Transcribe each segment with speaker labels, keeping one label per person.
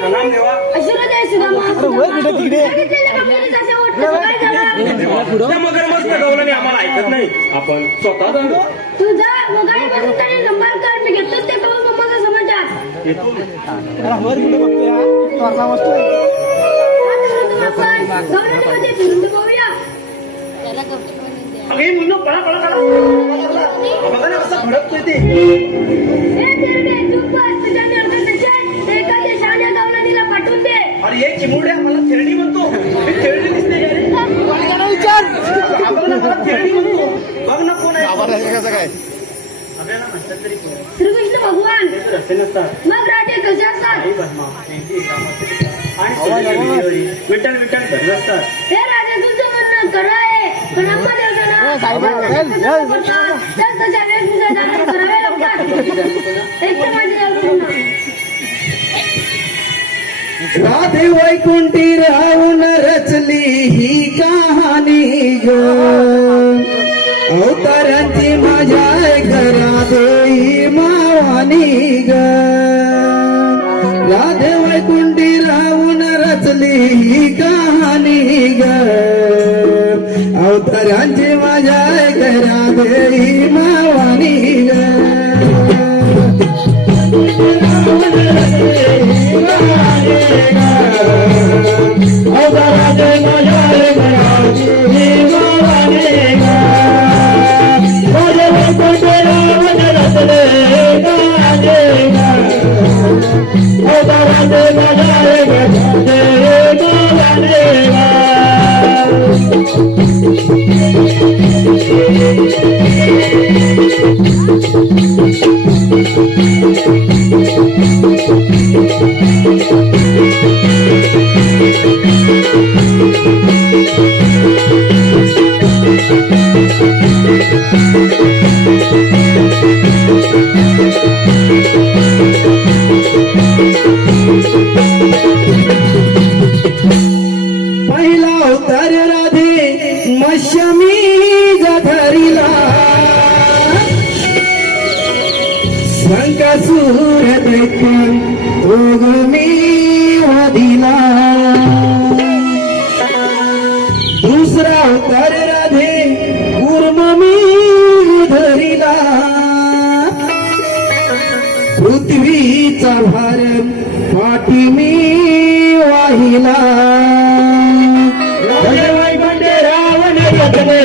Speaker 1: प्रणाम देवा. त्या आम्हाला ऐकत नाही. आपण स्वतः
Speaker 2: तू जा मग गाडी बसून तरी नंबर कर मी घेतोच ते करून मम्माचा समाचार.
Speaker 1: येतो
Speaker 2: गौरवमध्ये फिरून तर पाहूया
Speaker 1: अगे मुन्नो पळा पळा पळा. बघा ना कसं भडकतोय ते.
Speaker 2: ए तेरडे चुप बस तुझ्या
Speaker 1: अरे एक चिमुरड्या मला खेळणी म्हणतो. मी खेळणी दिसते का रे विचार. मला खेळणी म्हणतो. बघ ना कोण आहे.
Speaker 3: कसं काय?
Speaker 1: आपल्याला म्हणतात तरी कोण
Speaker 2: श्रीकृष्ण भगवान.
Speaker 1: तर असे नसतात.
Speaker 2: मग राजे कसे असतात?
Speaker 1: आई आणि विठ्ठल विठ्ठल
Speaker 2: हे राजा म्हणणं खरं आहे. पण आम्हा देवतांना
Speaker 4: राधे वैकुंठी राहून रचली ही कहाणी गो. अवतारांची माझ्या घरा देई मावानी ग. राधे वैकुंठी राहून रचली ही कहाणी ग. अवतारांची माझ्या घरा देई मावानी ग. पृथ्वीचा भार पाठी मी वाहिला. वैकुंठे म्हणजे रावण यत्ने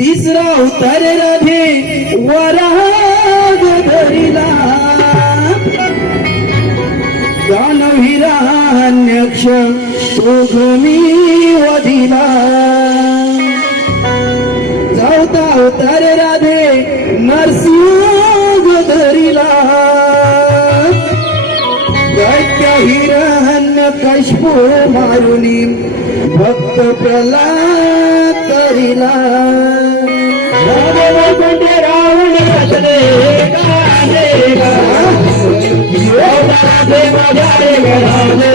Speaker 4: तिसरा उतर राधे वराग धरिला. दानवीरान्यक्ष तोघमी वधिला. चौथा उतर राधे नरसिंह धरिला. दैत्य हिरण्य कशपो मारुनी भक्त प्रला करिला. राधे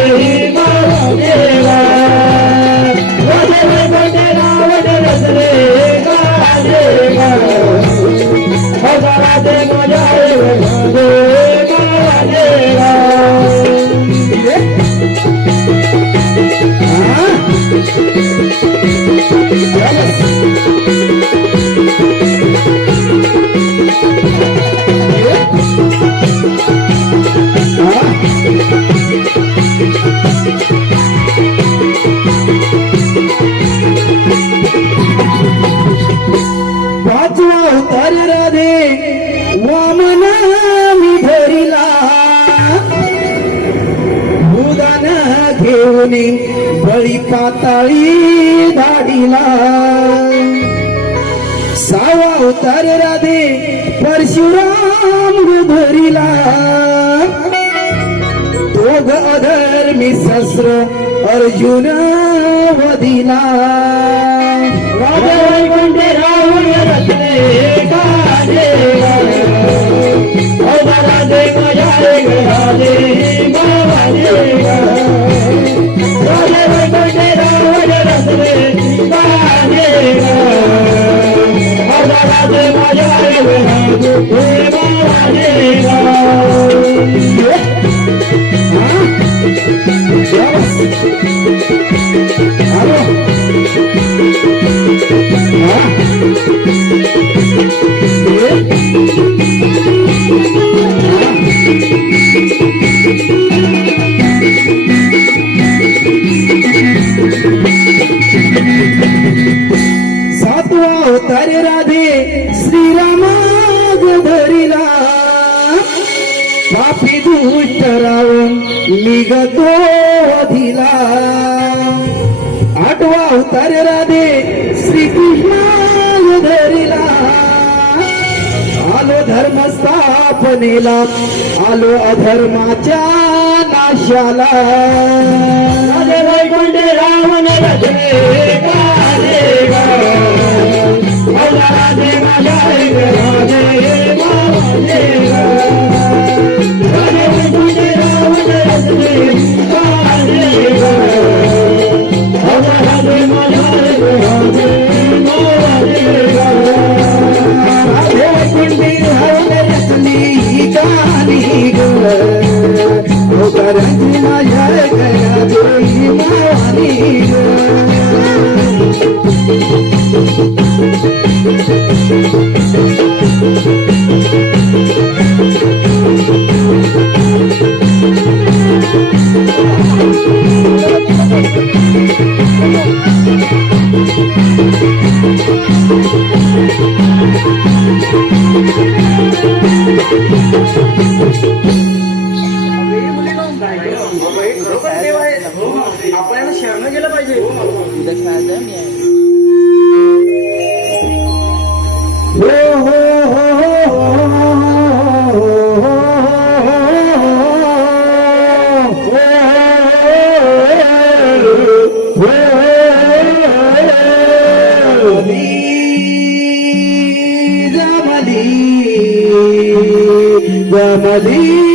Speaker 4: पाताळी धाडीला सावा उतार राधे परशुराम धरीला दोघ अधर्मी सस्र अर्जुन वदिला. राजा वैकुंठे रावण रचले Deus. निघतो अधिला आठवा अवतार राधे श्रीकृष्ण धरिला. आलो धर्म स्थापनेला आलो अधर्माच्या नाशाला. रावण रचने the na LDM-ie. Gamalim